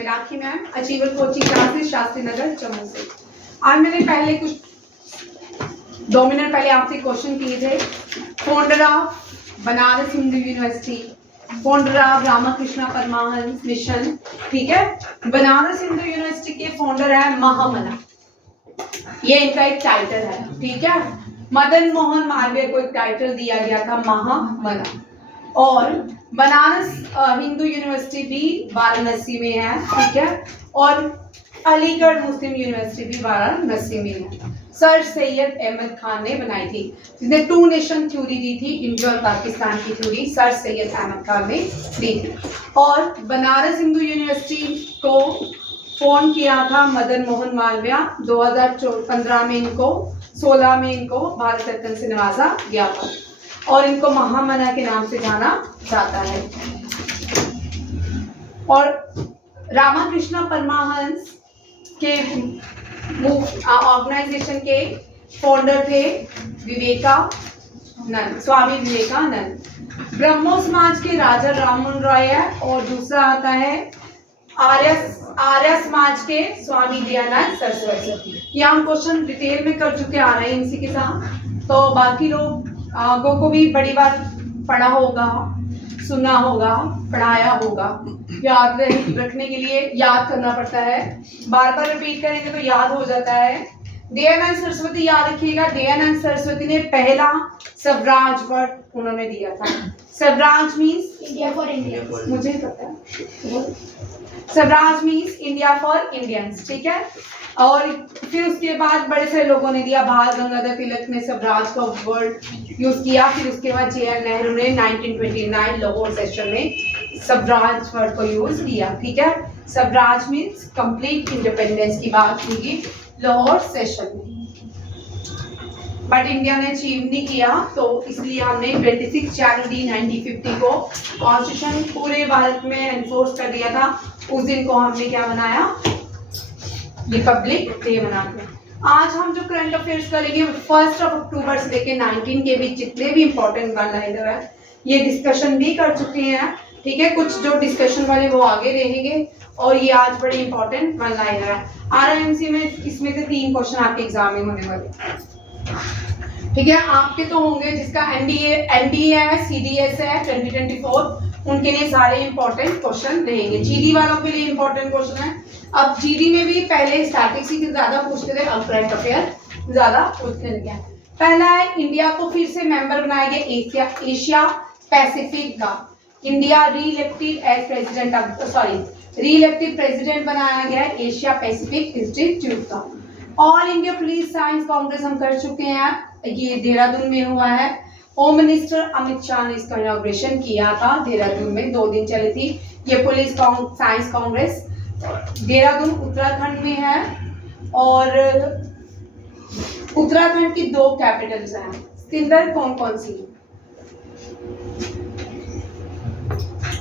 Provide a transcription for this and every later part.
Meenakshi ma'am, achiever coaching classes, Shastri Nagar, Jammu से। आज मैंने पहले कुछ 2 मिनट पहले आपसे क्वेश्चन किए थे। Founder of Banaras Hindu university, founder of Ramakrishna Paramahamsa mission, ठीक है। बनारस हिंदू यूनिवर्सिटी के फाउंडर है महामना, ये इनका एक टाइटल है, ठीक है। मदन मोहन मालवीय को एक टाइटल दिया गया था महामना। और बनारस हिंदू यूनिवर्सिटी भी वाराणसी में है, ठीक है। और अलीगढ़ मुस्लिम यूनिवर्सिटी भी वाराणसी में है। सर सैयद अहमद खान ने बनाई थी, जिसने 2 नेशन थ्योरी दी थी, इंडिया और पाकिस्तान की थ्योरी सर सैयद अहमद खान ने दी थी। और बनारस हिंदू यूनिवर्सिटी को फोन किया था मदन मोहन मालवीय। 2015 में इनको 16 में इनको भारत रत्न से नवाजा गया था और इनको महामना के नाम से जाना जाता है। और रामकृष्ण परमहंस के ऑर्गेनाइजेशन के फाउंडर थे विवेकानंद, स्वामी विवेकानंद। ब्रह्मो समाज के राजा राममोहन रॉय है। और दूसरा आता है आर्य समाज के स्वामी दयानंद सरस्वती। ये हम क्वेश्चन डिटेल में कर चुके आ रहे हैं इसी के साथ, तो बाकी लोगों को भी बड़ी बार पढ़ा होगा, सुना होगा, पढ़ाया होगा। याद रखने के लिए याद करना पड़ता है, बार बार रिपीट करेंगे तो याद हो जाता है। दयानंद सरस्वती याद रखिएगा, दयानंद सरस्वती ने पहला स्वराज वर्ड उन्होंने दिया था। Swaraj means India for Indians, मुझे पता है। Swaraj means India for Indians, ठीक है। और फिर उसके बाद बड़े सारे लोगों ने दिया, बाल गंगाधर तिलक ने स्वराज का वर्ड यूज किया। फिर उसके बाद JR नेहरू ने 1929 लाहौर सेशन में स्वराज वर्ड को यूज किया, ठीक है। स्वराज मीन्स कंप्लीट इंडिपेंडेंस की बात की लाहौर सेशन में, बट इंडिया ने अचीव नहीं किया, तो इसलिए हमने 26 जनवरी 1950 को कॉन्स्टिट्यूशन पूरे भारत में एनफोर्स कर दिया था। उस दिन को हमने क्या बनाया, रिपब्लिक डे मनाते हैं। आज हम जो करंट अफेयर्स करेंगे 1 अक्टूबर से लेके 19 के बीच जितने भी इंपॉर्टेंट वन लाइनर है ये डिस्कशन भी कर चुके हैं, ठीक है। कुछ जो डिस्कशन वाले वो आगे रहेंगे और ये आज बड़े इंपॉर्टेंट वन लाइनर है। RIMC में इसमें से 3 क्वेश्चन आपके एग्जाम में होने वाले, ठीक है। आपके तो होंगे जिसका NDA है, CDS है 2024, उनके लिए सारे इंपॉर्टेंट क्वेश्चन रहेंगे। GD वालों के लिए इंपॉर्टेंट क्वेश्चन है। अब GD में भी पहले स्टैटिक्स ही ज्यादा पूछते थे, अब करंट अफेयर ज्यादा पूछने लगे हैं। पहला है, इंडिया को फिर से मेंबर बनाया गया एशिया पैसिफिक का। इंडिया रीइलेक्टेड प्रेसिडेंट बनाया गया एशिया पैसिफिक इंस्टीट्यूट का। All India police science Congress हम कर चुके हैं, ये देहरादून में हुआ है। होम मिनिस्टर अमित शाह ने इसका इनॉग्रेशन किया था देहरादून में, 2 दिन चली थी ये पुलिस साइंस कांग्रेस। देहरादून उत्तराखंड में है और उत्तराखंड की 2 कैपिटल्स हैं। सिंदर कौन कौन सी?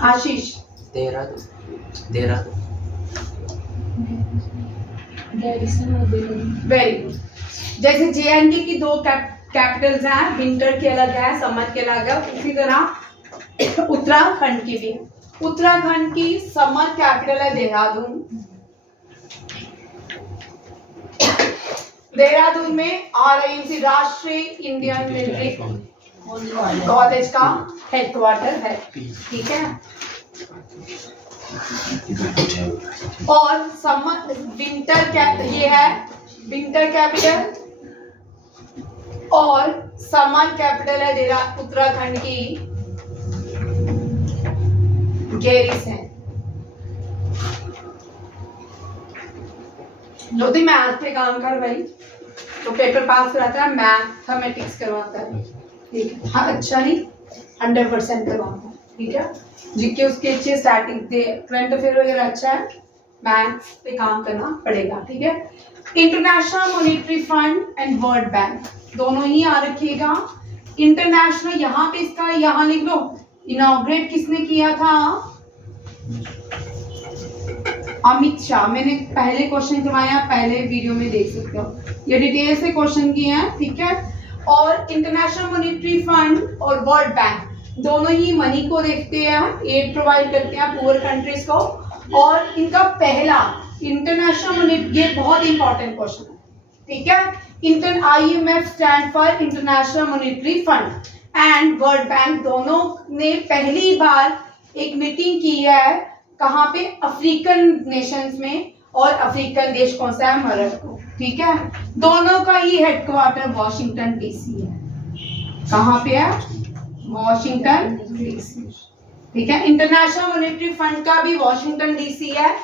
आशीष? Dehradun very good. जैसे JNK की 2 कैपिटल्स हैं, विंटर के अलग है, समर के अलग है, उसी तरह उत्तराखंड की भी। उत्तराखंड की समर कैपिटल है देहरादून। देहरादून में RIMC राष्ट्रीय इंडियन मिलिट्री कॉलेज का हेडक्वार्टर है, ठीक है। और समर ये है विंटर कैपिटल और समर कैपिटल है उत्तराखंड की गैरीसैंण। जो भी मैथ पे काम कर भाई तो पेपर पास कराता है, मैथमेटिक्स करवाता है, ठीक है। हाँ, अच्छा नहीं 100% करवाता है, ठीक है। जिसके उसके अच्छे स्टैटिक दे करंट अफेयर वगैरह अच्छा है, मैथ्स पे काम करना पड़ेगा, ठीक है। International monetary fund and world bank दोनों ही आ रखिएगा। इंटरनेशनल यहाँ पे इसका यहाँ लिख लो, इनॉग्रेट किसने किया था? अमित शाह। मैंने पहले क्वेश्चन करवाया, पहले वीडियो में देख सकते हो, ये डिटेल से क्वेश्चन किए हैं, ठीक है। और इंटरनेशनल मॉनेटरी फंड और वर्ल्ड बैंक दोनों ही मनी को देखते हैं, एड प्रोवाइड करते हैं पुअर कंट्रीज को। और इनका पहला इंटरनेशनल, ये बहुत इंपॉर्टेंट क्वेश्चन है, ठीक है। IMF stand for international monetary fund and world bank दोनों ने पहली बार एक मीटिंग की है, कहाँ पे? अफ्रीकन नेशंस में, और अफ्रीकन देश कौन सा है? मोरक्को, ठीक है। दोनों का ही हेडक्वार्टर वॉशिंगटन DC है। कहाँ पे है? वॉशिंगटन DC, ठीक है। इंटरनेशनल मॉनेटरी फंड का भी वॉशिंगटन DC है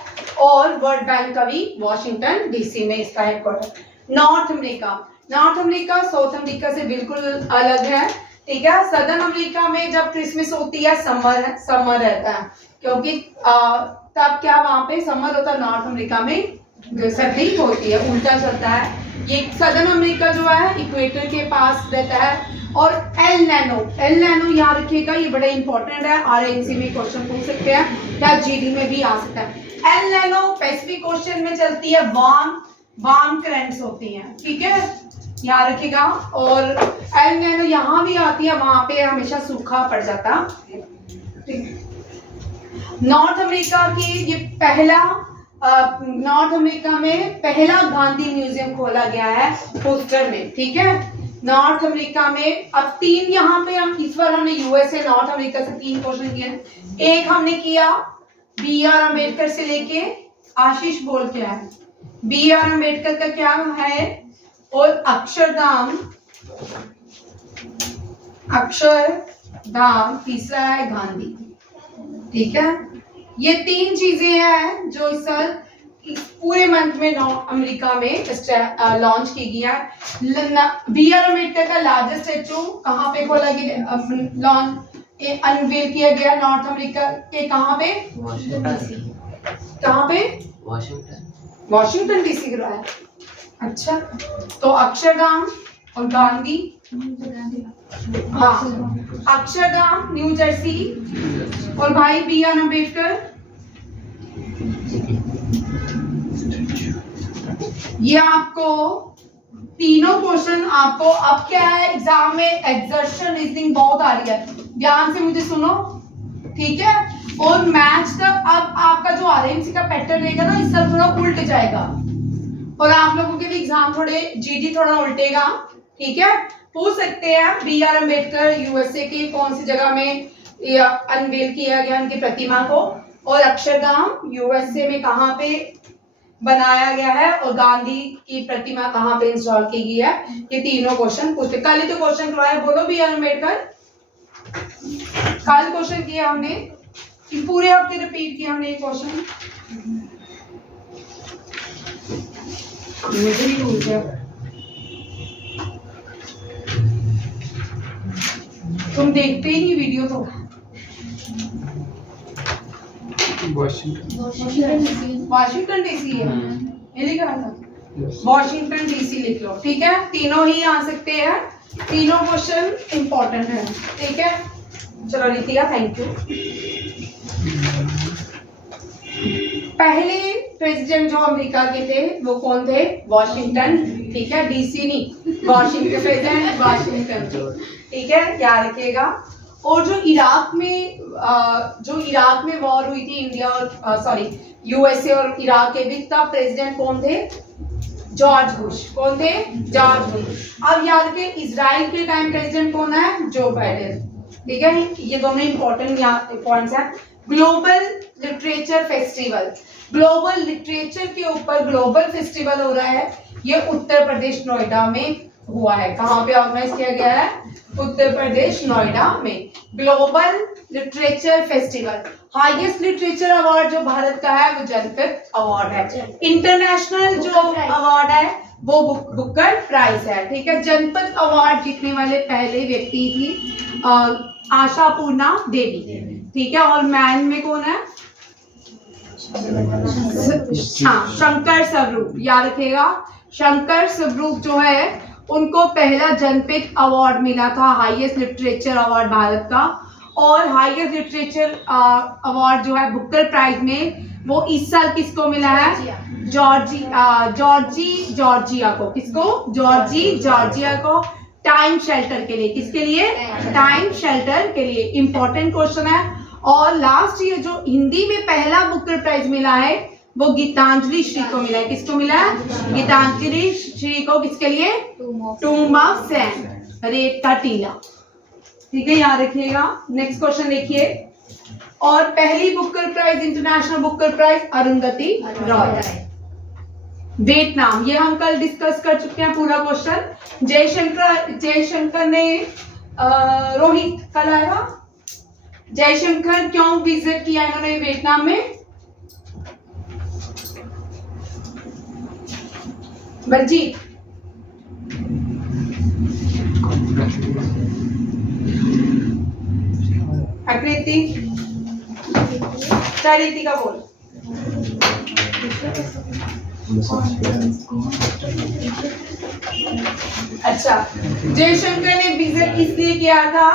और वर्ल्ड बैंक का भी वॉशिंगटन DC में इसका headquarter. North America south America से बिल्कुल अलग है, ठीक है। सदर्न अमेरिका में जब क्रिसमस होती है समर रहता है, क्योंकि तब क्या वहां पे समर होता है, नॉर्थ अमेरिका में सर्दी होती है, उल्टा चलता है। ये सदर्न अमेरिका जो है इक्वेटर के पास रहता है। और एल नैनो याद रखिएगा, ये बड़ा इंपॉर्टेंट है, RNC में क्वेश्चन पूछ सकते हैं या GD में भी आ सकता है। एल नैनो पैसिफिक ओशन में चलती है, वार्म करंट्स होती हैं, ठीक है, याद रखिएगा। और एल नैनो यहाँ भी आती है, वहां पे हमेशा सूखा पड़ जाता है, ठीक। नॉर्थ अमेरिका की ये पहला नॉर्थ अमेरिका में पहला गांधी म्यूजियम खोला गया है पोस्टर में, ठीक है। नॉर्थ अमेरिका में अब 3 यहाँ पे हम इस बार हमने USA नॉर्थ अमेरिका से 3 क्वेश्चन किए। एक हमने किया BR अम्बेडकर से लेके, आशीष बोल क्या है? BR अम्बेडकर का क्या है? और अक्षरधाम तीसरा है गांधी, ठीक है। ये 3 चीजें हैं जो इस साल पूरे मंथ में अमेरिका में लॉन्च की गई है। BR अम्बेडकर का लार्जेस्ट स्टैचू कहाँ पे खोला गया, अनवील किया गया? नॉर्थ अमेरिका के कहाँ पे? कहाँ पे? वॉशिंगटन DC कर रहा है। अच्छा, तो अक्षरधाम और गांधी, हाँ, अक्षरधाम न्यू जर्सी और भाई BR अम्बेडकर, ये आपको तीनों क्वेश्चन आपको अब क्या है एग्जाम में, एक्सर्शन रीजनिंग बहुत आ रही है, ध्यान से मुझे सुनो, ठीक है। और मैच तक अब आपका जो RNC का पैटर्न रहेगा ना, इस साल थोड़ा उल्ट जाएगा और आप लोगों के भी एग्जाम थोड़े GD थोड़ा उल्टेगा, ठीक है। पूछ सकते हैं BR अम्बेडकर USA की कौन सी जगह में अनवेल किया गया उनकी प्रतिमा को, और अक्षरधाम USA में कहाँ पे बनाया गया है, और गांधी की प्रतिमा कहाँ पे इंस्टॉल की गई है। ये तीनों क्वेश्चन पूछते, कल ही तो क्वेश्चन करवाया, बोलो BR अम्बेडकर, कल क्वेश्चन किया हमने, कि पूरे हफ्ते रिपीट किया हमने ये क्वेश्चन, मुझे भी भूल गया। तुम देखते ही नहीं वीडियो तो। वॉशिंगटन DC है, ये लिखा था, वॉशिंगटन DC लिख लो, ठीक है। तीनों ही आ सकते हैं, तीनों क्वेश्चन इंपॉर्टेंट है, ठीक है। चलो रितिका, थैंक यू। पहले प्रेसिडेंट जो अमेरिका के थे वो कौन थे? वॉशिंगटन, ठीक है, DC नहीं, वॉशिंगटन, प्रेसिडेंट वॉशिंगटन, ठीक है, याद रखिएगा। और जो इराक में वॉर हुई थी इंडिया और USA और इराक के बीच, तब प्रेसिडेंट कौन थे? George Bush. कौन थे? George Bush. अब याद रखिए इजराइल के टाइम प्रेसिडेंट कौन है? जो बाइडेन, ठीक है। ये दोनों इंपॉर्टेंट पॉइंट्स हैं। Global literature festival, global literature के ऊपर ग्लोबल फेस्टिवल हो रहा है, ये उत्तर प्रदेश नोएडा में हुआ है। कहाँ पे ऑर्गेनाइज किया गया है? उत्तर प्रदेश नोएडा में। Global literature festival, highest literature award जो भारत का है वो जनपद अवार्ड है। इंटरनेशनल जो अवार्ड है वो बुकर प्राइज है, ठीक है। जनपद अवार्ड जीतने वाले पहले व्यक्ति थी आशापूर्णा देवी, ठीक है। और मैन में कौन है? हाँ, शंकर स्वरूप, याद रखिएगा। शंकर स्वरूप जो है उनको पहला जनपद अवार्ड मिला था, हाईएस्ट लिटरेचर अवार्ड भारत का। और हाईएस्ट लिटरेचर अवार्ड जो है बुकर प्राइज में, वो इस साल किसको मिला है? जॉर्जिया को। किसको? जॉर्जिया को। टाइम शेल्टर के लिए। किसके लिए? टाइम शेल्टर के लिए। इंपॉर्टेंट क्वेश्चन है। और लास्ट ईयर जो हिंदी में पहला बुकर प्राइज मिला है वो गीतांजलि श्री को मिला है। किसको मिला है? गीतांजलि श्री को। किसके लिए? टूम ऑफ सैंड, रेत का टीला। ठीक है, याद रखिएगा। नेक्स्ट क्वेश्चन देखिए। और पहली Booker prize, international Booker prize Arundhati Roy, Vietnam. ये हम कल डिस्कस कर चुके हैं पूरा क्वेश्चन। जयशंकर ने रोहित कल आएगा। जयशंकर क्यों विजिट किया इन्होंने वियतनाम में? बलजीत, आकृति, चारिति का बोल। अच्छा, जयशंकर ने विजिट इसलिए किया था,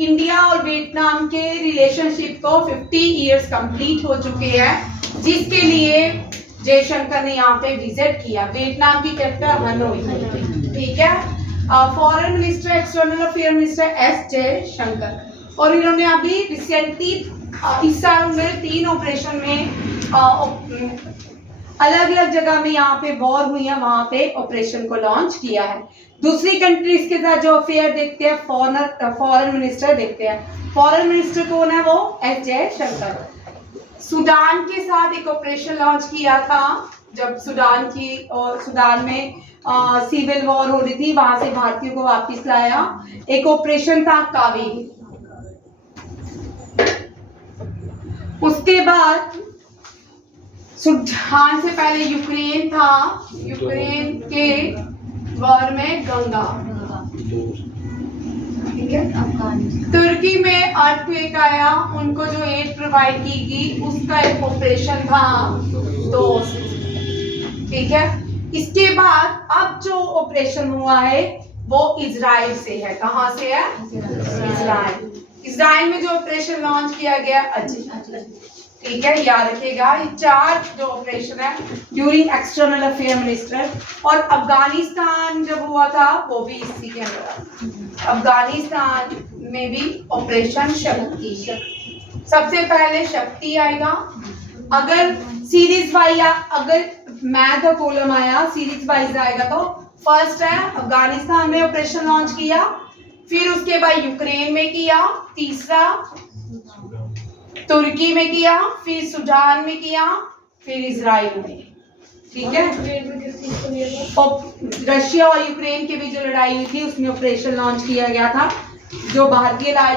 इंडिया और वियतनाम के रिलेशनशिप को 50 इयर्स कंप्लीट हो चुके हैं, जिसके लिए जयशंकर ने यहाँ पे विजिट किया। वियतनाम की कैपिटल हनोई। ठीक है। Foreign minister, external affair minister S Jaishankar. और इन्होंने अभी रिसेंटली इस साल में 3 ऑपरेशन में अलग अलग जगह में यहाँ पे वॉर हुई है, वहां पे ऑपरेशन को लॉन्च किया है। दूसरी कंट्रीज के साथ जो अफेयर देखते हैं, फॉरेन मिनिस्टर देखते हैं। फॉरेन मिनिस्टर कौन है? वो एस जयशंकर। सूडान के साथ एक ऑपरेशन लॉन्च किया था, जब सूडान में सिविल वॉर हो रही थी, वहां से भारतीयों को वापस लाया। एक ऑपरेशन था कावेरी। उसके बाद सूडान से पहले यूक्रेन था, यूक्रेन के वॉर में गंगा। ठीक है। तुर्की में अर्थक्वेक आया, उनको जो एड प्रोवाइड की गई उसका एक ऑपरेशन था दोस्त। ठीक है। इसके बाद अब जो ऑपरेशन हुआ है वो इजराइल से है। कहाँ से है? इजराइल। इजराइल में जो ऑपरेशन लॉन्च किया गया अजय। ठीक है, याद रखिएगा। ये 4 जो ऑपरेशन है ड्यूरिंग एक्सटर्नल अफेयर मिनिस्टर। और अफगानिस्तान जब हुआ था वो भी इसी के अंदर। अफगानिस्तान में भी ऑपरेशन शक्ति। सबसे पहले शक्ति आएगा। अगर सीरीज वाइज, अगर मैथ और कॉलम आया सीरीज वाइज आएगा तो फर्स्ट है अफगानिस्तान में ऑपरेशन लॉन्च किया, फिर उसके बाद यूक्रेन में किया, तीसरा तुर्की में किया, फिर सूडान में किया, फिर इजराइल में। ठीक है। रशिया और यूक्रेन के बीच जो लड़ाई हुई थी उसमें ऑपरेशन लॉन्च किया गया था, जो भारतीय लाए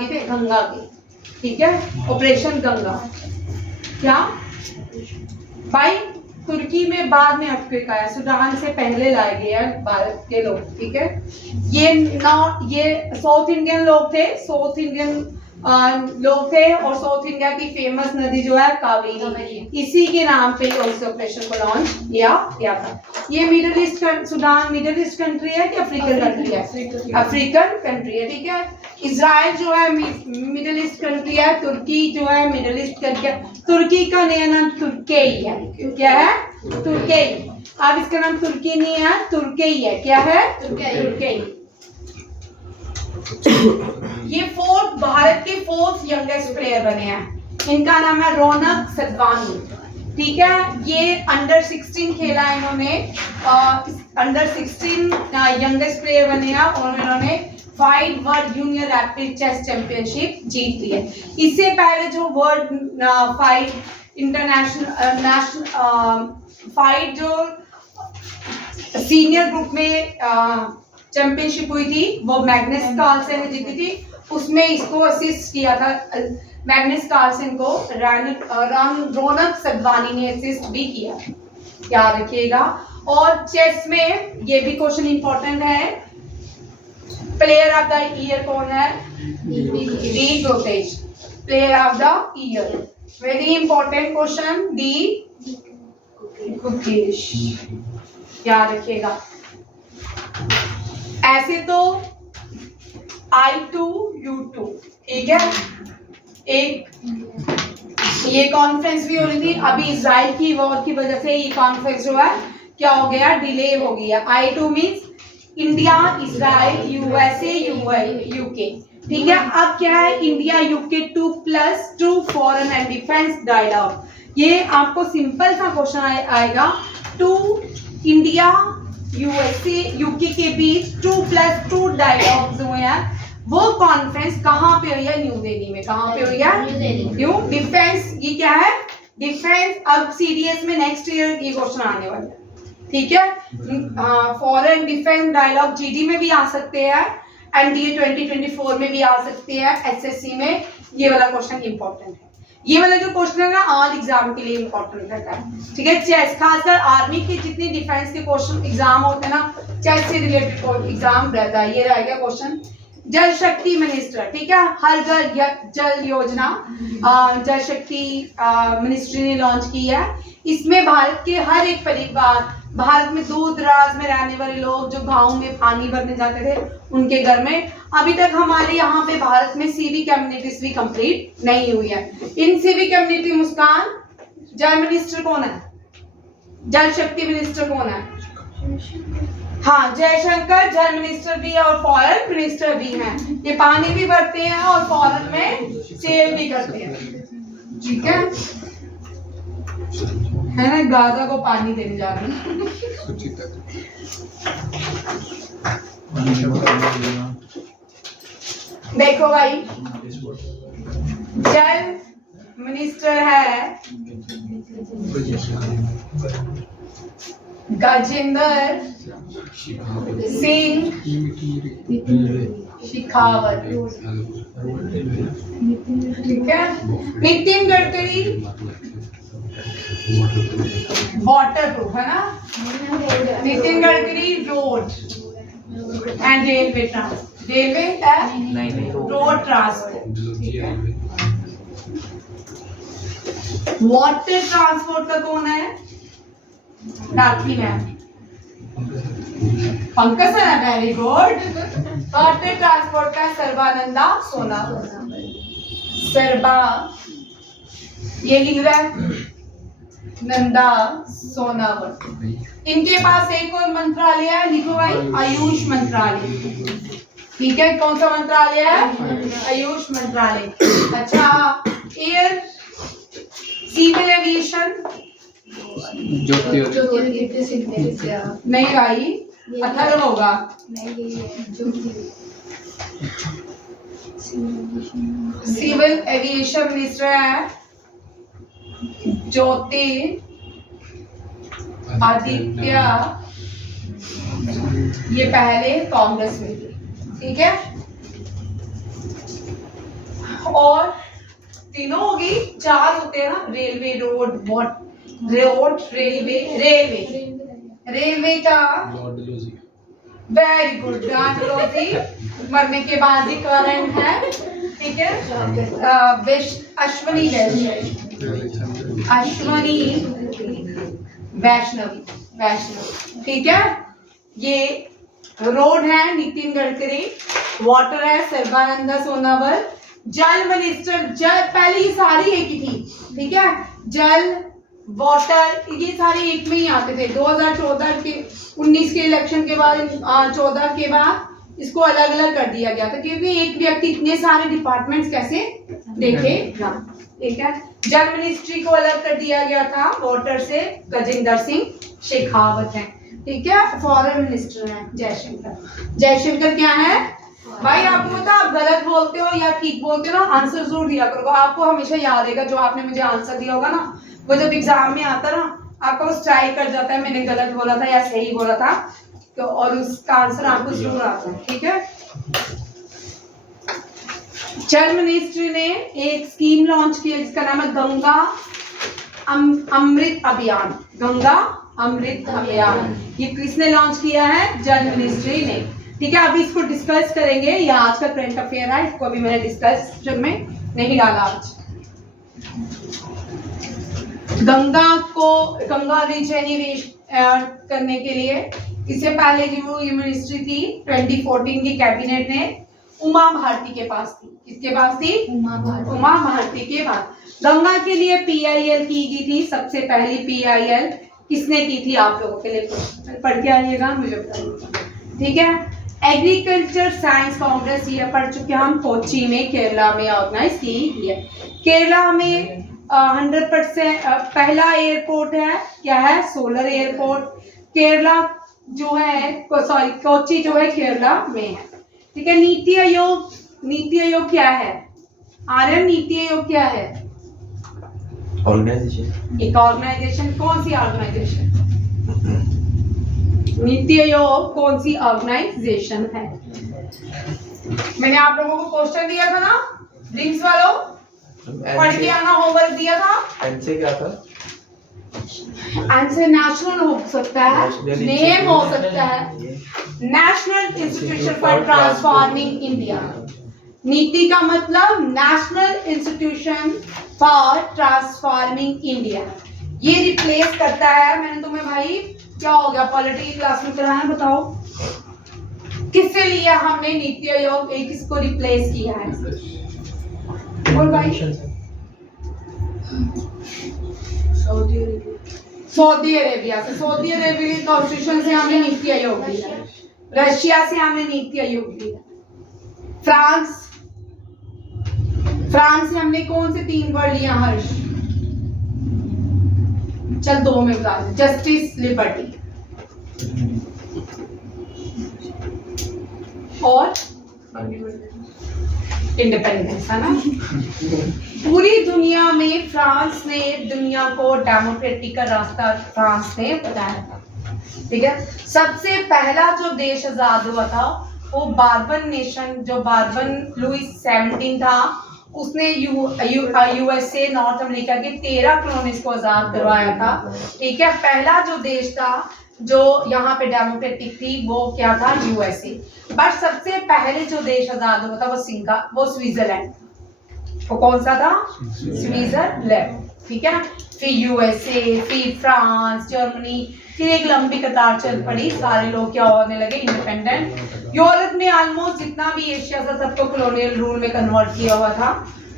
गए थे गंगा के। ठीक है, ऑपरेशन गंगा। क्या भाई? तुर्की में बाद में अटैक आया, सूडान से पहले लाए गए हैं भारत के लोग। ठीक है। ये साउथ इंडियन लोग थे, साउथ इंडियन लोग थे, और साउथ इंडिया की फेमस नदी जो है कावेरी, इसी के नाम पे उस ऑपरेशन को लॉन्च किया गया था। ये middle east, Sudan middle east country है कि अफ्रीकन कंट्री है? अफ्रीकन कंट्री है। ठीक है। इजराइल जो है मिडिल ईस्ट कंट्री है, तुर्की जो है मिडिल ईस्ट कंट्री है। तुर्की का नया नाम तुर्की है। क्या है? तुर्की। अब इसका नाम तुर्की नहीं है, तुर्की है। क्या है? तुर्की। ये भारत के 4th यंगेस्ट प्लेयर बने हैं। इनका नाम है रौनक सदवानी। ठीक है। ये अंडर 16 खेला है इन्होंने, अंडर 16 यंगेस्ट प्लेयर बने हैं, और इन्होंने 5 world junior rapid chess championship जीत ली है। इससे पहले जो वर्ल्ड 5 इंटरनेशनल 5 जो सीनियर ग्रुप में चैंपियनशिप हुई थी वो मैग्नस कार्लसन ने जीती थी। उसमें इसको असिस्ट किया था, मैग्नस कार्लसन को रौनक सदवानी ने असिस्ट भी किया। याद रखिएगा। और चेस में ये भी क्वेश्चन इंपॉर्टेंट है, प्लेयर ऑफ द ईयर कौन है? D Gukesh, player of the year. Very important question, D Gukesh. याद रखिएगा। ऐसे तो I2 U2। ठीक है। एक ये कॉन्फ्रेंस भी हो रही थी, अभी इजराइल की वॉर की वजह से ये कॉन्फ्रेंस जो है क्या हो गया? डिले हो गया। I2 means India, Israel, USA, UK। ठीक है। अब क्या है, India UK 2+2 foreign and defence dialogue. ये आपको सिंपल सा क्वेश्चन आएगा। 2 इंडिया यूएसए यूके के बीच 2+2 डायलॉग्स हुए हैं। वो कॉन्फ्रेंस कहाँ पे हुई है? न्यू दिल्ली में। कहाँ पे हुई है? New defence. ये क्या है? डिफेंस। अब सीडीएस में नेक्स्ट ईयर ये क्वेश्चन आने वाला है, ठीक है। फॉरेन डिफेंस डायलॉग जीडी में भी आ सकते हैं, एनडीए 2024 में भी आ सकते हैं, एसएससी में ये वाला क्वेश्चन इंपॉर्टेंट है। ये वाला जो क्वेश्चन है ना, ऑल एग्जाम के लिए इंपॉर्टेंट रहता है, ठीक है। चेस, खासकर आर्मी के जितने डिफेंस के क्वेश्चन एग्जाम होते हैं ना, चेस से रिलेटेड एग्जाम रहता है। ये रहेगा क्वेश्चन। जल शक्ति मिनिस्टर, ठीक है। हर घर जल योजना जल शक्ति मिनिस्ट्री ने लॉन्च की है। इसमें भारत के हर एक परिवार, भारत में दूर दराज में रहने वाले लोग जो गांव में पानी भरने जाते थे, उनके घर में अभी तक हमारे यहाँ पे भारत में सीवी कम्युनिटीज भी कंप्लीट नहीं हुई है। इन सीवी कम्युनिटी, मुस्कान, जल मिनिस्टर कौन है? जल शक्ति मिनिस्टर कौन है? हाँ, जयशंकर जल मिनिस्टर भी है और फॉरेन मिनिस्टर भी हैं। ये पानी भी भरते हैं और फॉरेन में सेल भी करते हैं, ठीक है ना। गाजा को पानी देने जा रहे हैं। देखो भाई, जल मिनिस्टर है गजेंद्र सिंह शेखावत, ठीक है। नितिन गडकरी वाटर प्रूफ है ना। Nitin Gadkari road and railway transport, railway road transport, ठीक है। वाटर ट्रांसपोर्ट का कौन है? राखी मैम, पंकज सर है, वेरी गुड। वाटर ट्रांसपोर्ट का सर्बानंदा सोनावत, सर्बा ये लिख रहा है नंदा सोनावत। इनके पास एक और मंत्रालय है, लिखो भाई, आयुष मंत्रालय, ठीक है। कौन सा मंत्रालय है? आयुष मंत्रालय। अच्छा, एयर सिविल एविएशन नहीं भाई, अथर्व होगा। सिविल एविएशन मिनिस्टर है ज्योति आदित्य, ये पहले कांग्रेस में थी, ठीक है। और तीनों होगी, 4 होते हैं ना, रेलवे, रोड, रेलवे का वेरी गुड, डांडलोजी मरने के बाद ही करंट है, ठीक है। अश्वनी वैष्णवी, ठीक है। ये रोड है नितिन गडकरी, वाटर है सर्बानंदा सोनावल, जल मिनिस्टर, जल पहले ये सारी एक ही थी, ठीक है। जल, वाटर, ये सारे एक में ही आते थे। 2014 के 19 के इलेक्शन के बाद, 14 के बाद इसको अलग अलग कर दिया गया था, क्योंकि एक व्यक्ति इतने सारे डिपार्टमेंट्स कैसे देखेगा, ठीक है। जल मिनिस्ट्री को अलग कर दिया गया था, वाटर से गजेंद्र सिंह शेखावत है, ठीक है। फॉरेन मिनिस्टर है जयशंकर क्या है भाई? आपको पता, आप गलत बोलते हो या ठीक बोलते हो ना, आंसर जरूर दिया करो। आपको हमेशा याद रहेगा जो आपने मुझे आंसर दिया होगा ना, वो जब एग्जाम में आता ना, आपको स्ट्राइक कर जाता है मैंने गलत बोला था या सही बोला था, तो और उसका आंसर आपको जरूर आता है, ठीक है। जल मिनिस्ट्री ने एक स्कीम लॉन्च की है जिसका नाम है गंगा अमृत अभियान। गंगा अमृत अभियान, ये किसने लॉन्च किया है? जल मिनिस्ट्री ने, ठीक है। अभी इसको डिस्कस करेंगे, ये आज का करंट अफेयर है, इसको अभी मैंने डिस्कशन में नहीं डाला आज। गंगा रिजेनिवेशन करने के लिए इससे पहले जो ये मिनिस्ट्री थी 2014 की कैबिनेट ने उमा भारती के पास थी। किसके पास थी? उमा भारती के पास। गंगा के लिए PIL की गई थी, सबसे पहली PIL किसने की थी? आप लोगों के लिए पढ़ के आइएगा, मुझे बताइएगा, ठीक है। एग्रीकल्चर साइंस कांग्रेस ये पढ़ चुके हैं हम, कोची में केरला में ऑर्गेनाइज की है। केरला में 100% पहला एयरपोर्ट है, क्या है, सोलर एयरपोर्ट। केरला जो है, सॉरी कोची जो है केरला में है, ठीक है। नीति आयोग, नीति आयोग क्या है आर्यन, नीति आयोग क्या है? ऑर्गेनाइजेशन। एक ऑर्गेनाइजेशन, कौन सी ऑर्गेनाइजेशन? नीति आयोग कौन सी ऑर्गेनाइजेशन है? मैंने आप लोगों को क्वेश्चन दिया था ना, ड्रीम्स वालों, पढ़ के आना, होमवर्क दिया था। एनसे क्या था? आंसर नेशनल हो सकता है, नेम हो सकता है, national institution for transforming India. नीति का मतलब national institution for transforming India. ये रिप्लेस करता है, मैंने तुम्हें भाई क्या हो गया पॉलिटी क्लास में पढ़ाया, बताओ किससे लिया हमने नीति आयोग, एक किसको रिप्लेस किया है? बोल भाई। सऊदी अरेबिया से, सऊदी अरेबिया के कॉन्स्टिट्यूशन से हमने नीति आयोग लिया। रशिया से हमने नीति आयोग लिया। फ्रांस, फ्रांस से हमने कौन से 3 वर्ड लिया हर्ष? चल 2 में बता दे, जस्टिस, लिबर्टी और इंडिपेंडेंस, है ना। पूरी दुनिया में फ्रांस ने दुनिया को डेमोक्रेटिक का रास्ता फ्रांस ने बताया था, ठीक है। सबसे पहला जो देश आजाद हुआ था वो बार्बन नेशन, जो बार्बन लुइस 17 था, उसने यूएसए नॉर्थ अमेरिका के 13 कॉलोनीज को आजाद करवाया था, ठीक है। पहला जो देश था जो यहाँ पे डेमोक्रेटिक थी वो क्या था? यूएसए। बट सबसे पहले जो देश आजाद हुआ था वो स्विट्जरलैंड। वो कौन सा था? स्विट्जरलैंड, ठीक है। फिर यूएसए, फिर फ्रांस, जर्मनी, फिर एक लंबी कतार चल पड़ी, सारे लोग क्या होने लगे? इंडिपेंडेंट। यूरोप ने ऑलमोस्ट जितना भी एशिया था सबको कॉलोनियल रूल में कन्वर्ट किया हुआ था,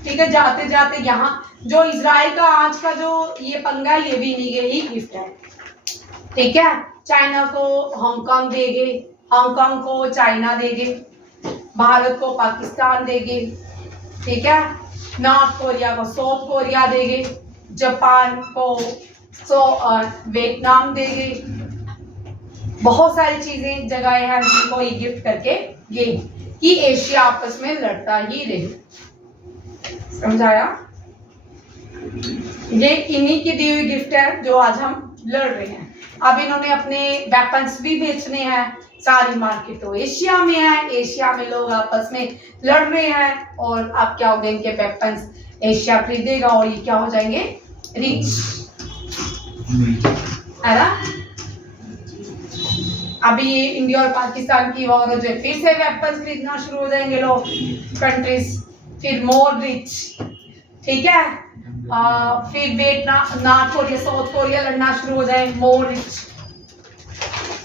ठीक है। जाते जाते यहाँ जो इजराइल का आज का जो ये पंगा, ये भी इन्हीं के ही गिफ्ट है, ठीक है। चाइना को हांगकांग देंगे, हांगकांग को चाइना देंगे, भारत को पाकिस्तान देंगे, ठीक है। नॉर्थ कोरिया को साउथ कोरिया देंगे, जापान को वियतनाम देंगे। बहुत सारी चीजें जगह हैं जिनको ये गिफ्ट करके ये कि एशिया आपस में लड़ता ही रहे। समझाया? ये इन्हीं की दी हुई गिफ्ट है जो आज हम लड़ रहे हैं। अब इन्होंने अपने वेपन्स भी बेचने हैं, सारी मार्केट तो एशिया में है, एशिया में लोग आपस में लड़ रहे हैं, और अब क्या होगा, इनके वेपन्स एशिया खरीदेगा और ये क्या हो जाएंगे? रिच, है ना। अभी ये इंडिया और पाकिस्तान की वॉर हो जाए, फिर से वेपन्स खरीदना शुरू हो जाएंगे लोग, कंट्रीज, फिर मोर रिच, ठीक है। फिर Vietnam, north Korea, south Korea लड़ना शुरू हो जाए, मोर रिच,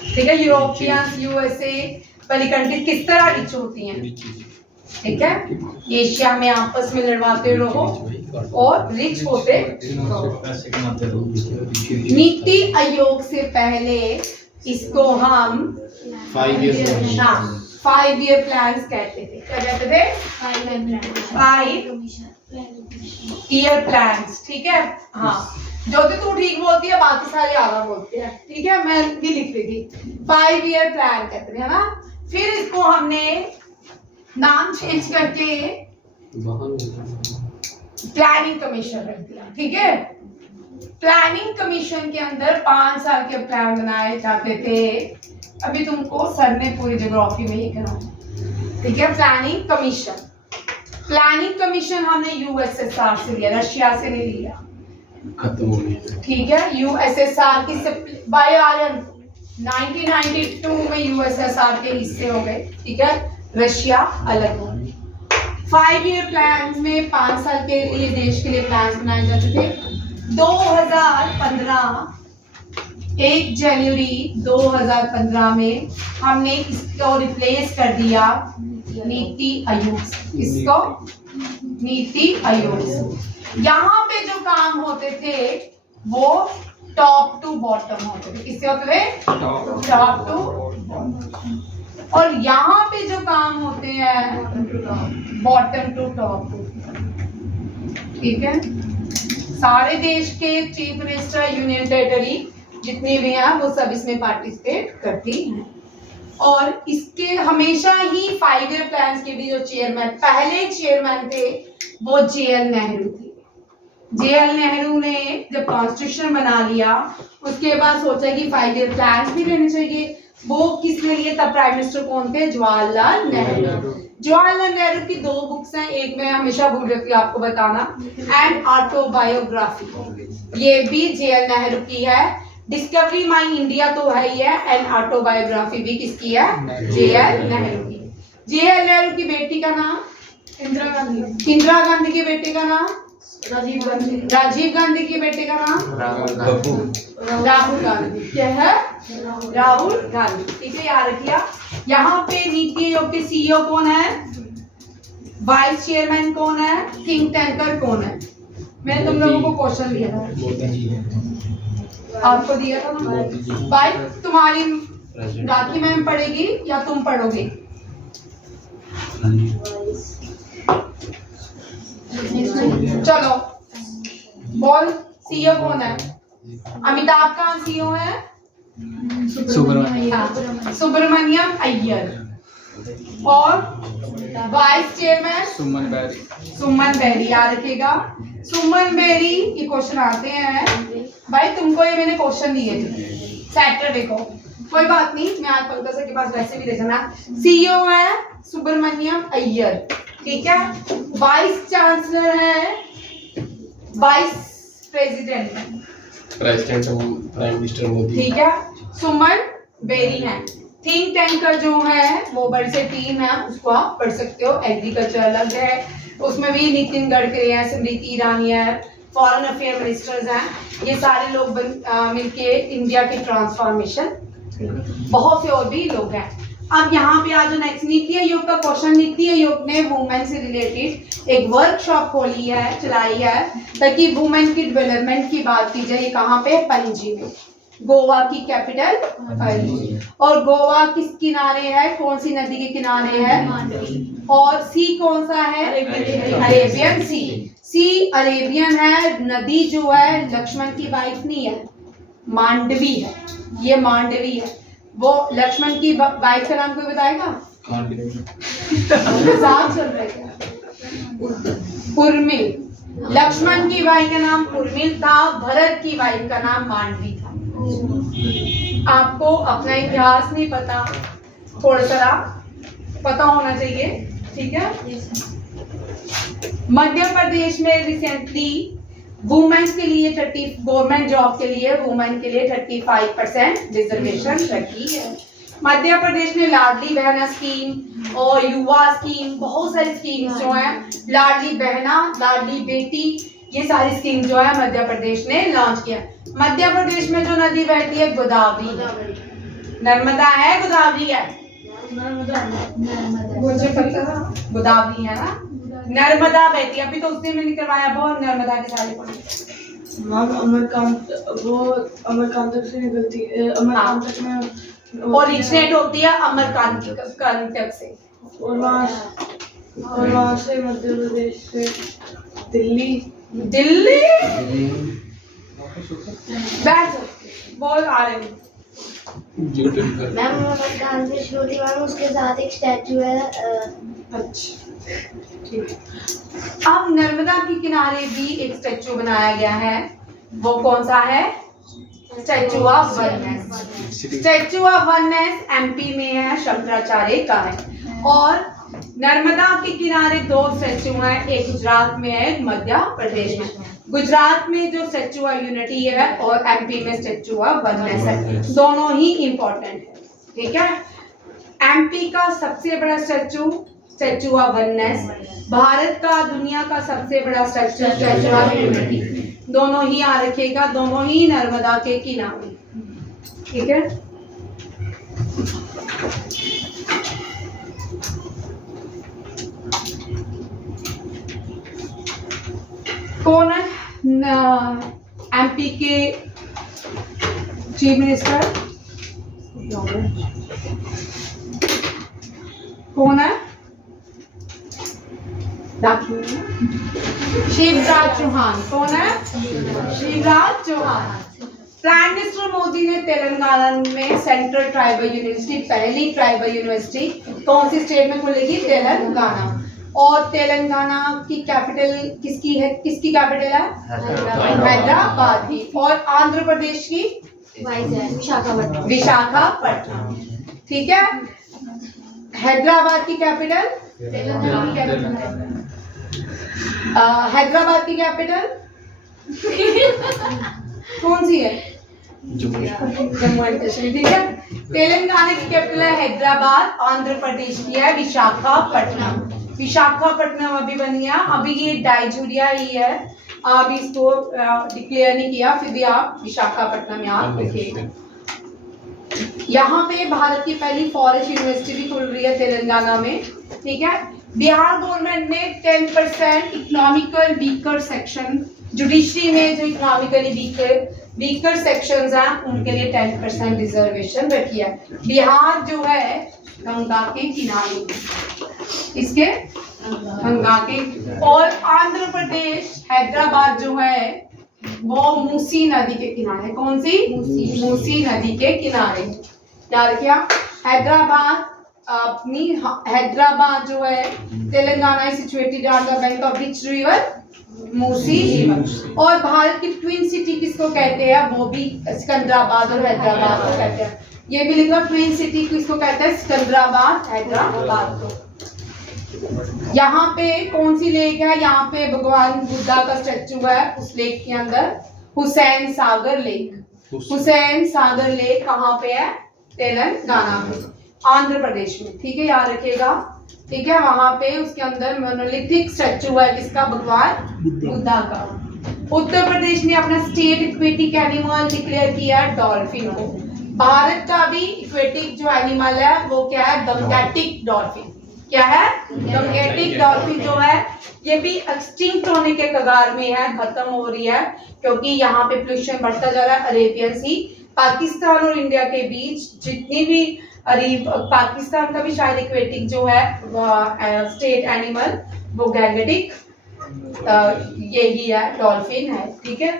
ठीक है। यूरोपियंस, यूएसए वाली कंट्री किस तरह रिच होती हैं, ठीक है। एशिया में आपस में लड़वाते रहो और रिच होते रहो। नीति आयोग से पहले इसको हम 5 ईयर प्लान्स कहते थे। क्या कहते थे? 5 ईयर प्लान्स, ठीक है। हाँ, ज्योति तू ठीक बोलती है, बाकी सारे आधा बोलते हैं, ठीक है। मैं भी लिख रही थी 5 ईयर प्लान कहते हैं ना। फिर इसको हमने नाम चेंज करके प्लानिंग कमीशन रख दिया, ठीक है। प्लानिंग कमीशन के अंदर 5 साल के प्लान बनाए जाते थे। अभी तुमको सर ने पूरी ज्योग्राफी में ही करा, ठीक है। प्लानिंग कमीशन, प्लानिंग कमीशन हमने यूएसएसआर से लिया, रशिया से नहीं लिया, खत्म हो गया, ठीक है। यूएसएसआर की बाय आर्यन 1992 में यूएसएसआर के हिस्से हो गए, ठीक है। रशिया अलग हो गई। 5 ईयर प्लान में 5 साल के लिए देश के लिए प्लान बनाए जाते थे। 2015 1 जनवरी 2015 में हमने इसको रिप्लेस कर दिया नीति आयोग से। इसको नीति आयोग से। यहाँ पे जो काम होते थे वो टॉप टू बॉटम होते थे। किससे होते थे? Top to bottom. और यहाँ पे जो काम होते हैं बॉटम टू टॉप, ठीक है। सारे देश के चीफ मिनिस्टर, यूनियन टेरिटरी जितनी भी हैं वो सब इसमें पार्टिसिपेट करती हैं। और इसके हमेशा ही 5 ईयर प्लान के भी जो चेयरमैन, पहले चेयरमैन थे वो JL नेहरू थे। JL नेहरू ने जब कॉन्स्टिट्यूशन बना लिया उसके बाद सोचा कि 5 ईयर प्लान भी लेने चाहिए। वो किसने लिए? तब प्राइम मिनिस्टर कौन थे? जवाहरलाल नेहरू। जवाहरलाल नेहरू की 2 बुक्स हैं, एक मैं हमेशा भूल जाती हूँ आपको बताना, एंड ऑटोबायोग्राफी, ये भी JL नेहरू की है। डिस्कवरी माई इंडिया तो है ही है, एंड ऑटोबायोग्राफी भी किसकी है? JL नेहरू की। JL नेहरू की बेटी का नाम? इंदिरा गांधी। इंदिरा गांधी के बेटे का नाम? राजीव गांधी। राजीव गांधी के बेटे का नाम? राहुल गांधी। क्या है? राहुल गांधी। ठीक है, याद रखिए। यहाँ पे नीति आयोग के CEO कौन है? वाइस चेयरमैन कौन है? थिंक टैंकर कौन है? मैंने तुम लोगों को क्वेश्चन दिया था, आपको दिया था ना भाई। तुम्हारी राखी मैम पढ़ेगी या तुम पढ़ोगे? चलो बोल, CEO कौन है? अमिताभ का CEO है सुब्रमण्यम अय्यर। और वाइस चेयरमैन? सुमन बेरी। याद रखिएगा, सुमन बेरी। ये क्वेश्चन आते हैं भाई, तुमको ये मैंने क्वेश्चन दिए थे सैटरडे को, कोई बात नहीं, मैं आज पंकज सर के पास वैसे भी देखना। CEO है सुब्रमण्यम अय्यर, ठीक है। वाइस चांसलर है, vice president prime minister Modi, ठीक है, सुमन बेरी है। थिंक टैंकर जो है वो बड़ी से टीम है, उसको आप पढ़ सकते हो। एग्रीकल्चर अलग है, उसमें भी नितिन गडकरी है, स्मृति ईरानी है, फॉरेन अफेयर मिनिस्टर्स हैं। ये सारे लोग मिलके इंडिया की ट्रांसफॉर्मेशन, बहुत से और भी लोग हैं। अब यहाँ पे आज नेक्स्ट नीति आयोग का क्वेश्चन। नीति आयोग ने वुमेन से रिलेटेड एक वर्कशॉप खोली है, चलाई है, ताकि वुमेन की डेवलपमेंट की बात की जाए। कहाँ पे? पणजी में, गोवा की कैपिटल पणजी। और गोवा किस किनारे है? कौन सी नदी के किनारे है? और सी कौन सा है? अरेबियन सी। सी अरेबियन है। नदी जो है लक्ष्मण की वाइफ नहीं है, मांडवी है, ये मांडवी है। वो लक्ष्मण की वाइफ का नाम कोई बताएगा? साफ चल रहा है। उर्मिल। लक्ष्मण की वाइफ का नाम उर्मिल था, भरत की वाइफ का नाम मांडवी था। आपको अपना इतिहास नहीं पता, थोड़ा सा पता होना चाहिए, ठीक है। मध्य प्रदेश में रिसेंटली वुमेन्स के लिए गवर्नमेंट जॉब के लिए वुमेन के लिए 35% रिजर्वेशन रखी है। मध्य प्रदेश में लाडली बहना स्कीम और युवा स्कीम, बहुत सारी स्कीम्स जो हैं, लाडली बहना, लाडली बेटी, ये सारी स्कीम जो है मध्य प्रदेश ने लॉन्च किया। मध्य प्रदेश में जो नदी बहती है गोदावरी, नर्मदा है, गोदावरी है? मुझे पता है गोदावरी है ना, नर्मदा बहती है। अभी तो उसने में निकलवाया बहुत, नर्मदा के सारे पढ़े। अमरकांतक से निकलती है, अमरकांतक में ओरिजिनेट होती है अमरकांतक से, और वहाँ से मध्य प्रदेश से दिल्ली बैठ बोल आ रहे हैं। मैम अमरकांत से छोटी मैम, उसके साथ एक स्टैचू है। अच्छा ठीक है। अब नर्मदा के किनारे भी एक स्टैचू बनाया गया है, वो कौन सा है? Statue of oneness. Statue of oneness MP में है, शंकराचार्य का है। और नर्मदा के किनारे 2 स्टैचू हैं, एक गुजरात में है, एक मध्य प्रदेश में। गुजरात में जो स्टैचू ऑफ यूनिटी है और MP में स्टैचू ऑफ वननेस है, दोनों ही इंपॉर्टेंट है, ठीक है। MP का सबसे बड़ा स्टैचू ऑफ वननेस, भारत का दुनिया का सबसे बड़ा स्टैचू ऑफ यूनिटी, दोनों ही याद रखिएगा, दोनों ही नर्मदा के किनारे, ठीक है। कौन है MP के चीफ मिनिस्टर? कौन है? शिवराज चौहान। कौन है? शिवराज चौहान। प्राइम मिनिस्टर मोदी ने तेलंगाना में सेंट्रल ट्राइबल यूनिवर्सिटी, पहली ट्राइबल यूनिवर्सिटी कौन सी स्टेट में खुलेगी? तेलंगाना। और तेलंगाना की कैपिटल किसकी है? किसकी कैपिटल है? हैदराबाद की। और आंध्र प्रदेश की? विशाखापट्टनम। विशाखापट्टनम। ठीक है। हैदराबाद की कैपिटल? हैदराबाद की कैपिटल कौन सी है? जम्मू एंड कश्मीर। ठीक है। तेलंगाना की कैपिटल है हैदराबाद, आंध्र प्रदेश की है विशाखापट्टनम। विशाखापट्टनम अभी बनी है, अभी ये डाइजूरिया ही है, अभी इसको डिक्लेयर नहीं किया, फिर भी आप विशाखापट्टनम याद रखिएगा। यहाँ पे भारत की पहली फॉरेस्ट यूनिवर्सिटी भी खुल रही है तेलंगाना में। ठीक है। बिहार गवर्नमेंट ने 10% इकोनॉमिकल वीकर सेक्शन, जुडिशरी में जो इकोनॉमिकली वीकर सेक्शंस हैं उनके लिए 10% रिजर्वेशन रखी है। बिहार जो है गंगा के किनारे, इसके गंगा के, और आंध्र प्रदेश हैदराबाद जो है वो मूसी नदी के किनारे। कौन सी? मूसी नदी के किनारे। क्या रखिए? हैदराबाद अपनी हैदराबाद जो है Telangana is situated on the bank of which river? Musi river. और भारत की ट्विन सिटी किसको कहते हैं? वो भी सिकंदराबाद और हैदराबाद को कहते हैं। ये भी लिखा, ट्विन सिटी किसको कहते हैं? सिकंदराबाद, हैदराबाद को। यहाँ पे कौन सी लेक है? यहाँ पे भगवान बुद्धा का स्टैचू है, उस लेक के अंदर हुसैन सागर लेक। हुसैन सागर लेक कहाँ पे है? तेलंगाना में, आंध्र प्रदेश में। ठीक है, याद रखिएगा। ठीक है। वहां पे उसके अंदर मोनोलिथिक स्टैचू है किसका? भगवान बुद्धा का। उत्तर प्रदेश ने अपना स्टेट इक्वेटिक एनिमल डिक्लेयर किया है डॉल्फिन को। भारत का भी इक्वेटिक जो एनिमल है वो क्या है? Gangetic dolphin. क्या है? गंगेटिक डॉल्फिन जो है ये भी एक्सटिंक्ट होने के कगार में है, खत्म हो रही है, क्योंकि यहाँ पे पोल्यूशन बढ़ता जा रहा है। अरेबियन सी, पाकिस्तान और इंडिया के बीच जितनी भी पाकिस्तान का भी शायद इक्वेटिक जो है स्टेट एनिमल वो गैंगेटिक यही है, डॉल्फिन है। ठीक है।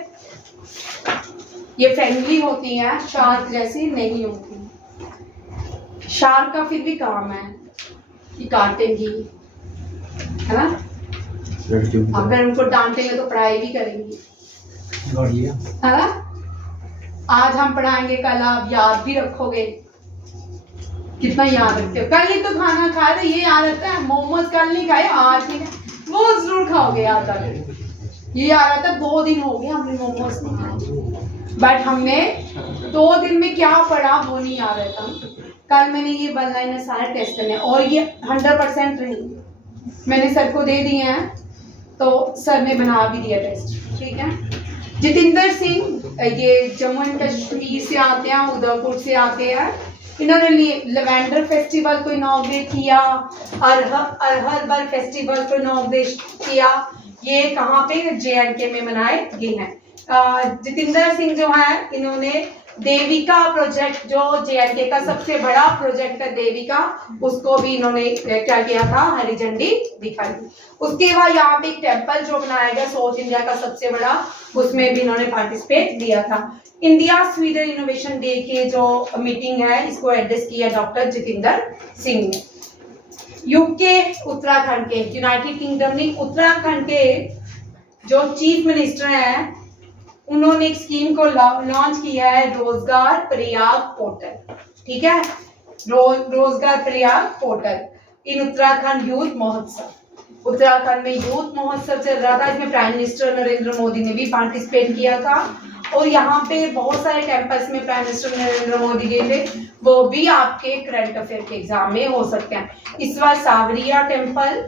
ये फ्रेंडली होती हैं, शार्क जैसी नहीं होती। शार्क का फिर भी काम है कि काटेंगी, है ना? अगर उनको डांटेंगे तो पढ़ाई भी करेंगी, है ना? आज हम पढ़ाएंगे, कल आप याद भी रखोगे। कितना याद रखते हो? कल ही तो खाना खाए थे, ये याद रहता है। मोमोज कल नहीं खाए, आज नहीं खाए, वो जरूर खाओगे याद रखोगे। ये याद रहता है 2 दिन हो गए हमने मोमोज नहीं खाए, बट हमने 2 दिन में क्या पढ़ा वो नहीं याद रहता। कल मैंने ये वन लाइनर सारे टेस्ट करने और ये 100% रही, मैंने सर को दे दिए हैं, तो सर ने बना भी दिया टेस्ट। ठीक है। जितेंद्र सिंह ये जम्मू एंड कश्मीर से आते हैं, उदयपुर से आते हैं। इन्होंने लेवेंडर फेस्टिवल को इनॉग्रेट किया, अरहर फेस्टिवल को इनॉग्रेट किया। ये कहाँ पे? JNK में मनाए गए हैं। जितेंद्र सिंह जो है इन्होंने देविका प्रोजेक्ट, जो JNK का सबसे बड़ा प्रोजेक्ट है देविका, उसको भी इन्होंने क्या किया था? हरी झंडी दिखाई। उसके बाद यहाँ पे एक टेम्पल जो बनाया गया साउथ इंडिया का सबसे बड़ा, उसमें भी इन्होंने पार्टिसिपेट दिया था। इंडिया स्वीडन इनोवेशन डे के जो मीटिंग है इसको एड्रेस किया डॉक्टर जितेंद्र सिंह ने। यूके उत्तराखंड के, यूनाइटेड किंगडम ने उत्तराखंड के जो चीफ मिनिस्टर हैं उन्होंने एक स्कीम को लॉन्च किया है, रोजगार प्रयाग पोर्टल। ठीक है। रोजगार प्रयाग पोर्टल इन उत्तराखंड यूथ महोत्सव। उत्तराखंड में यूथ महोत्सव चल रहा था, इसमें प्राइम मिनिस्टर नरेंद्र मोदी ने भी पार्टिसिपेट किया था। और यहाँ पे बहुत सारे टेम्पल्स में प्राइम मिनिस्टर नरेंद्र मोदी गए थे, वो भी आपके करंट अफेयर के एग्जाम में हो सकते हैं। इस बार सावरिया टेम्पल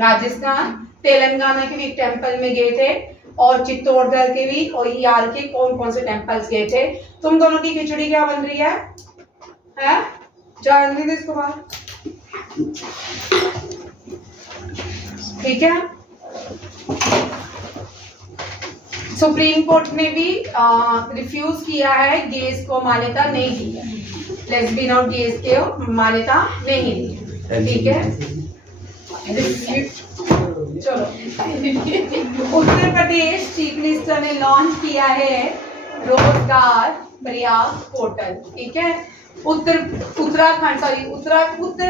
राजस्थान, तेलंगाना के भी एक टेम्पल में गए थे, और चित्तौड़गढ़ के भी, और यार के कौन कौन से टेम्पल्स गए थे। तुम दोनों की खिचड़ी क्या बन रही है? जान ली इसको बाहर। ठीक है। सुप्रीम कोर्ट ने भी रिफ्यूज किया है, गेज को मान्यता नहीं दी है, लेस्बियन और गेज को मान्यता नहीं दी। ठीक है, चलो। उत्तर प्रदेश चीफ मिनिस्टर ने लॉन्च किया है रोजगार प्रयाग पोर्टल, ठीक है। उत्तर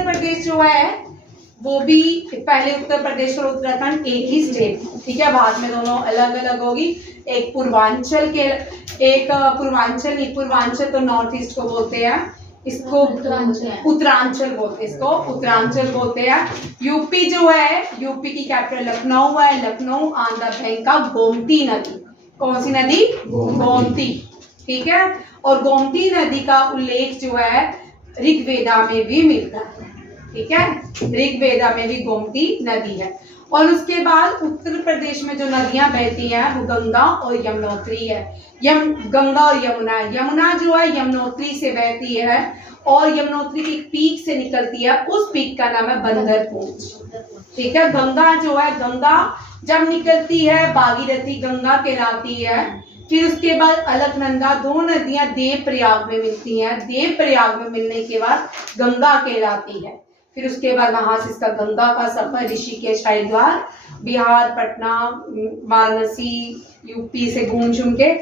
प्रदेश जो है वो भी पहले उत्तर प्रदेश और उत्तराखंड एक ही स्टेट, ठीक है, बाद में दोनों अलग अलग होगी। एक पूर्वांचल तो नॉर्थ ईस्ट को बोलते हैं, इसको उत्तरांचल बोलते हैं। यूपी जो है, यूपी की कैपिटल लखनऊ है, लखनऊ आंध्र बैंक का गोमती नदी, कौन सी नदी? गोमती, ठीक है। और गोमती नदी का उल्लेख जो है ऋग्वेदा में भी मिलता है, ठीक है, ऋग्वेदा में भी गोमती नदी है। और उसके बाद उत्तर प्रदेश में जो नदियां बहती हैं वो गंगा और यमुनोत्री है। गंगा और यमुना जो है यमुनोत्री से बहती है और यमुनोत्री की पीक से निकलती है, उस पीक का नाम है बंदरपूंछ, ठीक है। गंगा जो है, गंगा जब निकलती है भागीरथी गंगा कहलाती है। फिर उसके बाद अलकनंदा, दो नदियां देव प्रयाग में मिलती हैं, देव प्रयाग में मिलने के बाद गंगा कहलाती है। फिर उसके बाद वहां से इसका गंगा का सफर ऋषिकेश, हरिद्वार, बिहार, पटना, वाराणसी, यूपी से घूम के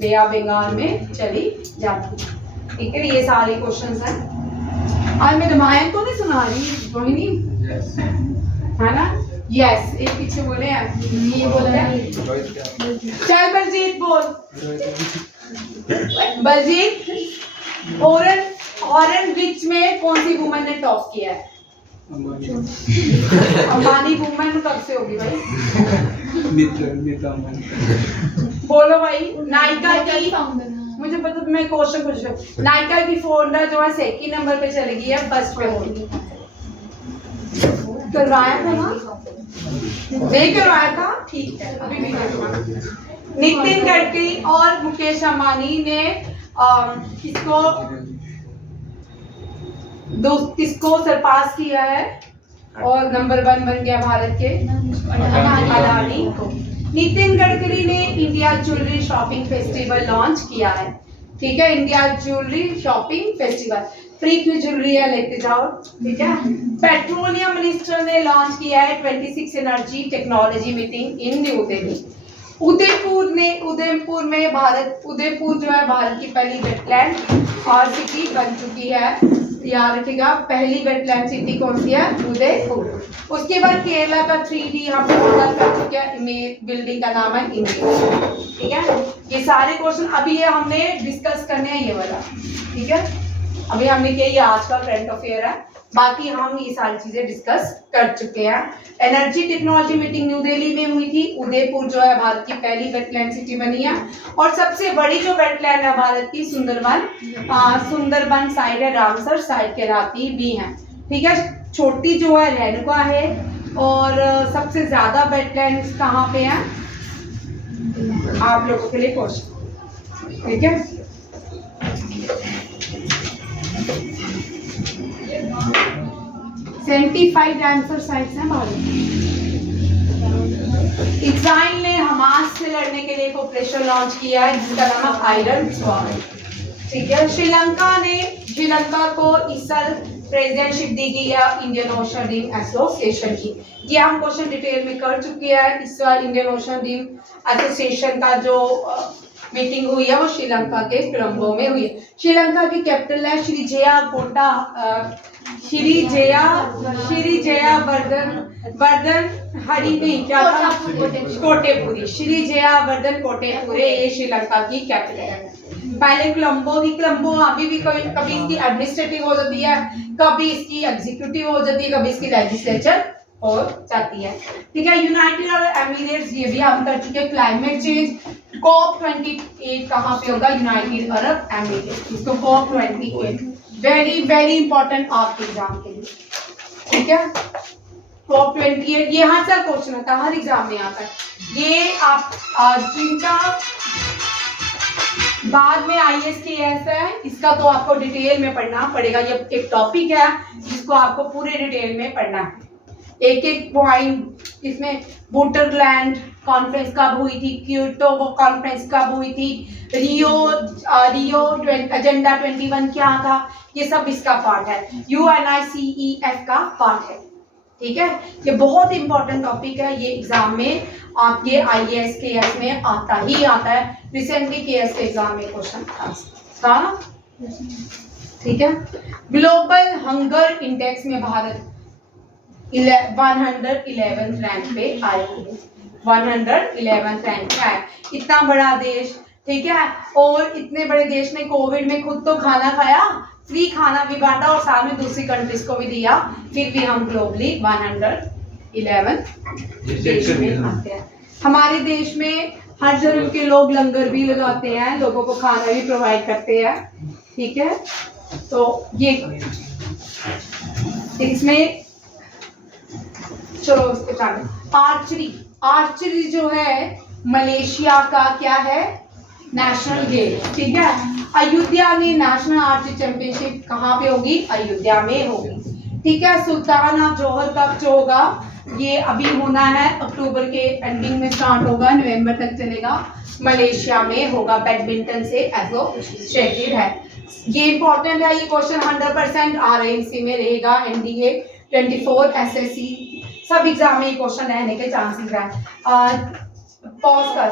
बे ऑफ बंगाल में चली जाती है, ठीक है। ये सारे क्वेश्चंस हैं। आज मैं रामायण तो नहीं सुना रही रोहिणी, है ना? यस, एक पीछे बोले हैं, ये बोला है। चल बलजीत बोल। बलजीत, ऑरेंज विच में कौन सी वुमन ने टॉप किया है? अंबानी वुमन कब से होगी भाई? बोलो भाई। नायका की, मुझे पता, मैं क्वेश्चन पूछ रहा हूँ। नायका की फाउंडर जो है सेकंड नंबर पे चली गई है, फर्स्ट पे होगी। करवाया था ना? नहीं करवाया था, ठीक है, अभी भी करवाया। नितिन गडकरी और मुकेश अंबानी ने किसको सरपास किया है और नंबर 1 बन गया भारत के? अडानी को। नितिन गडकरी ने India jewellery shopping festival launch किया है, ठीक है। India jewellery shopping festival, free की ज्वेलरी है, लेते जाओ, ठीक है। पेट्रोलियम मिनिस्टर ने लॉन्च किया है 26 energy technology meeting in new Delhi. Udaipur जो है भारत की पहली वेटलैंड और सिटी बन चुकी है, याद रखिएगा, पहली वेटलैंड सिटी कौन सी है? उदयपुर। उसके बाद केरला का 3D यहाँ पे ऑर्डर कर चुके हैं, बिल्डिंग का नाम है इमेज, ठीक है। ये सारे क्वेश्चन अभी ये हमने डिस्कस करने हैं, ये वाला, ठीक है। अभी हमने किया, ये आज का करंट अफेयर है, बाकी हम ये सारी चीजें डिस्कस कर चुके हैं। Energy technology meeting new Delhi में हुई थी। उदयपुर जो है भारत की पहली वेटलैंड सिटी बनी है और सबसे बड़ी जो वेटलैंड है भारत की सुंदरबन साइड है, रामसर साइड कहलाती भी है, ठीक है। छोटी जो है रेणुका है और सबसे ज्यादा वेटलैंड कहाँ पे है? आप लोगों के लिए क्वेश्चन, ठीक है। सेवेंटी-5 आंसर साइट्स हैं भारत में। इजराइल ने हमास से लड़ने के लिए एक ऑपरेशन लॉन्च किया है जिसका नाम है आयरन स्वॉर्ड, ठीक है। श्रीलंका को इस साल प्रेसिडेंटशिप दी गई है इंडियन ओशन रिम एसोसिएशन की। ये हम क्वेश्चन डिटेल में कर चुके हैं। इस बार इंडियन ओशन रिम एसोसिएशन का जो मीटिंग हुई है वो श्रीलंका के कोलंबो में हुई है। श्रीलंका की कैपिटल है कोटेपुरी। श्री जया वर्धन कोटेपुरे ये श्रीलंका की कैपिटल है। पहले कोलंबो थी, कोलंबो अभी भी कभी इसकी एडमिनिस्ट्रेटिव हो जाती है, कभी इसकी एग्जीक्यूटिव हो जाती है, कभी इसकी लेजिस्लेचर हो जाती है, ठीक है। यूनाइटेड अरब एमिरेट्स, ये भी हम कर चुके हैं। क्लाइमेट चेंज COP28 कहाँ पे होगा? United Arab Emirates. इसको COP28 वेरी वेरी इंपॉर्टेंट आपके एग्जाम के लिए, ठीक है। COP28 ये हर साल क्वेश्चन आता है, हर एग्जाम में आता है। ये आप जिनका बाद में IAS KS है, इसका तो आपको डिटेल में पढ़ना पड़ेगा। ये एक टॉपिक है जिसको आपको पूरे डिटेल में पढ़ना है। एक एक पॉइंट इसमें वुंडरलैंड कॉन्फ्रेंस कब हुई थी, क्योटो कॉन्फ्रेंस कब हुई थी, रियो एजेंडा 21 क्या था, ये सब इसका पार्ट है, UNICEF का पार्ट है। ठीक है, ये बहुत इंपॉर्टेंट टॉपिक है, ये एग्जाम में आपके IAS KS में आता ही आता है। रिसेंटली KS के एग्जाम में क्वेश्चन था ना। ठीक है, ग्लोबल हंगर इंडेक्स में भारत 111th रैंक पे आए हुए, 111th रैंक पे आए। इतना बड़ा देश, ठीक है, और इतने बड़े देश ने कोविड में खुद तो खाना खाया, फ्री खाना भी बांटा और साथ में दूसरी कंट्रीज को भी दिया, फिर भी हम ग्लोबली 111 देश में आते हैं। हमारे देश में हर धर्म के लोग लंगर भी लगाते हैं, लोगों को खाना भी प्रोवाइड करते हैं। ठीक है, तो ये इसमें चलो उसके साथ आर्चरी जो है मलेशिया का क्या है, नेशनल गेम। ठीक है, अयोध्या में नेशनल आर्चरी चैंपियनशिप कहाँ पे होगी, अयोध्या में होगी। ठीक है, सुल्ताना जोहर कब जो होगा, ये अभी होना है, अक्टूबर के एंडिंग में स्टार्ट होगा, नवंबर तक चलेगा, मलेशिया में होगा, बैडमिंटन से एसोसिएटेड है। ये इंपॉर्टेंट है, ये क्वेश्चन 100% RAMC में रहेगा, NDA 24 SSC सब एग्जाम में ये क्वेश्चन रहने के चांसेस है। पॉज कर।